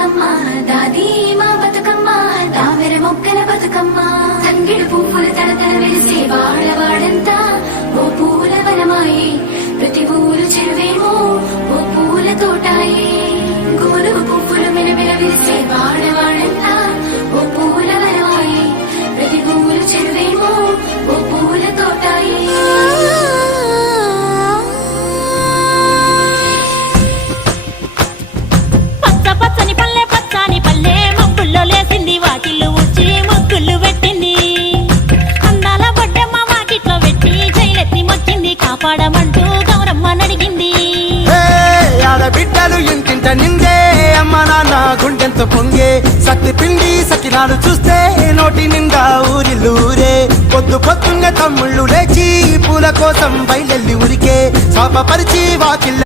బతుకమ్మ దాది మా బతుకమ్మ తామెర మొక్కల బతుకమ్మ తంగిడు పువ్వుల తలతల వెలిసే వాడవాడంతా ఓ పూల వనమాయే ప్రతి పూలు చెరువేమో ఓ పూల తోటాయే గుమరుగు పువ్వులు మెలమెల వెలిసే వాడవాడంతా ఓ పూల వనమాయే ప్రతి పూలు చెరువేమో ఓ పూల తోటాయే పచ్చని పల్లె పచ్చని పల్లె మబ్బుల్లో లేసింది వాకిళ్ళు ఉచ్చి ముగ్గులు పెట్టింది అందాల బొడ్డమ్మ వాకిట్లో పెట్టి జైలెత్తి మొచ్చింది కాపాడమంటూ గౌరమ్మ నడిగింది ఆడబిడ్డలు ఇంటింట నిందే అమ్మ నాన్న గుండెంత పొంగే సత్తి పిండి సకినాలు చూస్తే నోటి నిండా ఊరిల్లూరే పొద్దున్నే తమ్ముళ్ళు లేచి పూల కోసం బయలెల్లి ఉరికే శాపపరిచి వాకిళ్ళ